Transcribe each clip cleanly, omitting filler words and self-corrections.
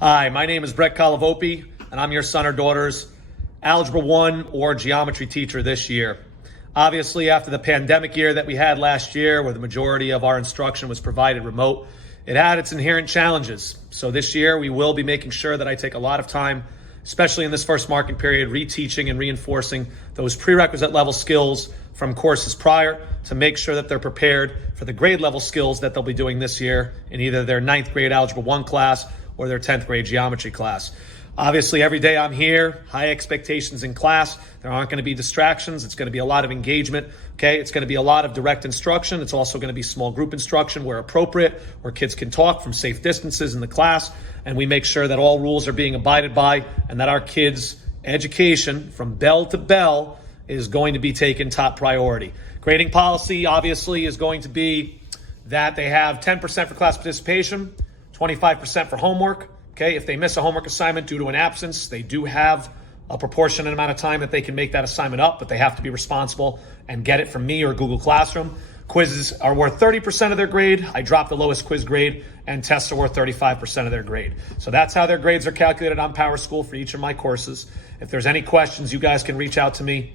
Hi, my name is Brett Colavolpe, and I'm your son or daughter's Algebra 1 or Geometry teacher this year. Obviously, after the pandemic year that we had last year, where the majority of our instruction was provided remote, it had its inherent challenges. So this year, we will be making sure that I take a lot of time, especially in this first marking period, reteaching and reinforcing those prerequisite level skills from courses prior to make sure that they're prepared for the grade level skills that they'll be doing this year in either their 9th grade Algebra 1 class or their 10th grade geometry class. Obviously, every day I'm here, high expectations in class. There aren't going to be distractions. It's going to be a lot of engagement. Okay, it's going to be a lot of direct instruction. It's also going to be small group instruction where appropriate, where kids can talk from safe distances in the class, and we make sure that all rules are being abided by and that our kids' education from bell to bell is going to be taken top priority. Grading policy obviously is going to be that they have 10% for class participation, 25% for homework. Okay, if they miss a homework assignment due to an absence, they do have a proportionate amount of time that they can make that assignment up, but they have to be responsible and get it from me or Google Classroom. Quizzes are worth 30% of their grade. I drop the lowest quiz grade, and tests are worth 35% of their grade. So that's how their grades are calculated on PowerSchool for each of my courses. If there's any questions, you guys can reach out to me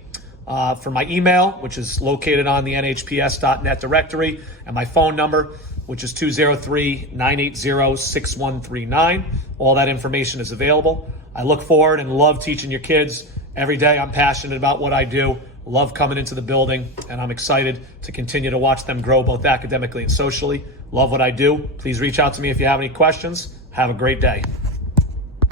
for my email, which is located on the nhps.net directory, and my phone number, which is 203-980-6139. All that information is available. I look forward and love teaching your kids. Every day I'm passionate about what I do, love coming into the building, and I'm excited to continue to watch them grow both academically and socially. Love what I do. Please reach out to me if you have any questions. Have a great day.